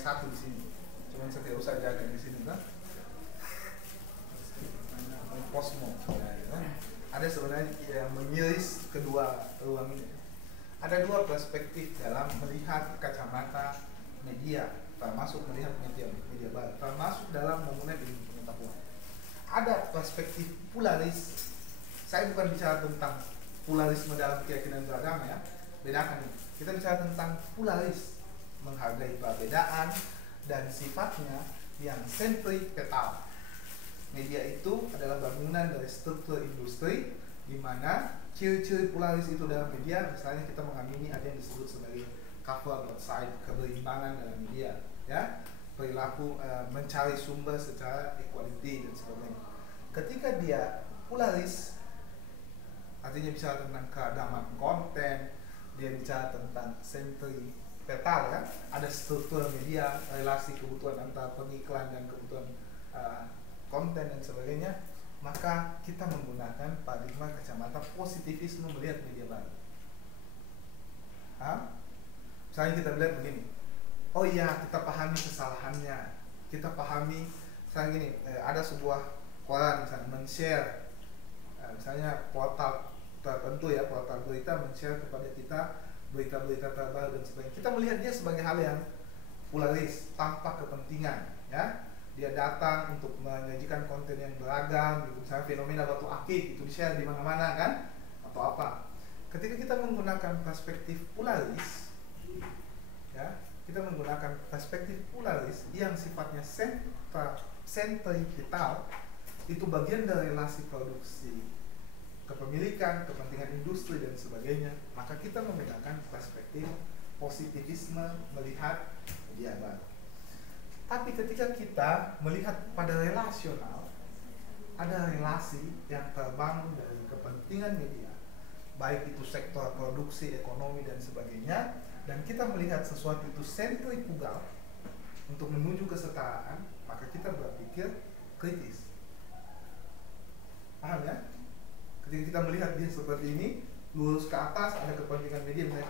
satu di sini, cuman saya tidak usah jaga di sini kan. Posmo, ada sebenarnya yang mengiris kedua ruang ini. Ada dua perspektif dalam melihat kacamata media, termasuk melihat media baru, termasuk dalam memulai ilmu pengetahuan. Ada perspektif pluralis. Saya bukan bicara tentang pluralisme dalam keyakinan beragama ya, bedakan ini. Kita bicara tentang pluralis, menghargai perbedaan dan sifatnya yang sentripetal. Media itu adalah bangunan dari struktur industri, di mana ciri-ciri pluralis itu dalam media, misalnya kita mengamini ada yang disebut sebagai cover side, keberimbangan dalam media, ya, perilaku mencari sumber secara equality dan sebagainya. Ketika dia pluralis, artinya bicara tentang keragaman konten, dia bicara tentang sentripetal ya, ada struktur media, relasi kebutuhan antara pengiklan dan kebutuhan konten dan sebagainya, maka kita menggunakan paradigma kacamata positivisme melihat media baru. Misalnya kita melihat begini, oh iya, kita pahami kesalahannya, kita pahami, misalnya gini, ada sebuah koran misalnya men-share, misalnya portal tertentu ya, portal berita men-share kepada kita berita-berita terbaru dan sebagainya. Kita melihat dia sebagai hal yang pluralis, tanpa kepentingan ya. Dia datang untuk menyajikan konten yang beragam, gitu. Misalnya fenomena batu akik itu di-share di mana-mana kan, atau apa. Ketika kita menggunakan perspektif pluralis, ya, kita menggunakan perspektif pluralis yang sifatnya sentripetal, itu bagian dari relasi produksi, kepemilikan, kepentingan industri dan sebagainya, maka kita menggunakan perspektif positivisme melihat media baru. Tapi ketika kita melihat pada relasional, ada relasi yang terbangun dari kepentingan media, baik itu sektor produksi, ekonomi dan sebagainya, dan kita melihat sesuatu itu sentrifugal untuk menuju kesetaraan, maka kita berpikir kritis. Paham ya? Ketika kita melihat dia seperti ini, lurus ke atas, ada kepentingan media, misalnya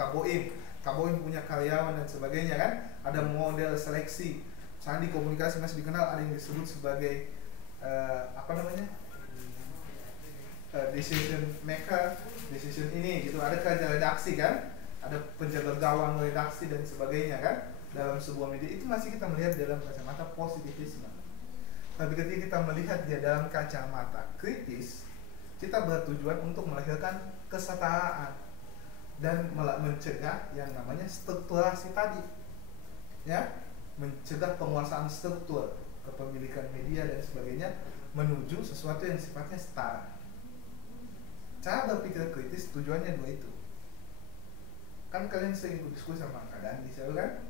Kaboim punya karyawan dan sebagainya kan, ada model seleksi. Misalnya di komunikasi masih dikenal ada yang disebut sebagai decision maker, decision ini gitu, ada kerja redaksi kan, ada penjaga gawang redaksi dan sebagainya kan, dalam sebuah media itu masih kita melihat dalam kacamata positivisme. Tapi ketika kita melihat dia dalam kacamata kritis, kita bertujuan untuk melahirkan kesetaraan dan mencegah yang namanya strukturasi tadi, ya, mencegah penguasaan struktur kepemilikan media dan sebagainya menuju sesuatu yang sifatnya setara. Cara berpikir kritis tujuannya dua itu. Kan kalian sering diskusi sama Kak Dandi, kan?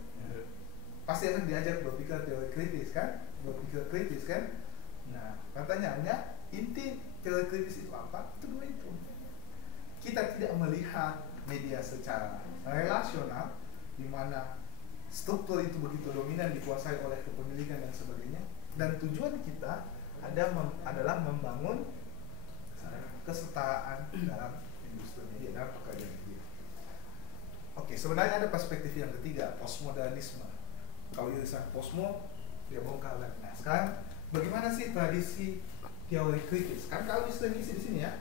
Pasti akan diajak berpikir teori kritis kan? Berpikir kritis kan? Nah, pertanyaannya, inti teori kritis itu apa? Itu dua itu. Kita tidak melihat media secara relasional, di mana struktur itu begitu dominan dikuasai oleh kepemilikan dan sebagainya, dan tujuan kita adalah membangun kesetaraan dalam industri media, dalam pekerjaan media. Oke, sebenarnya ada perspektif yang ketiga, postmodernisme. Kalau irisan posmo, dia bongkar lagi. Nah, sekarang bagaimana sih tradisi teori kritis? Kan kalau bisa ngisi di sini ya,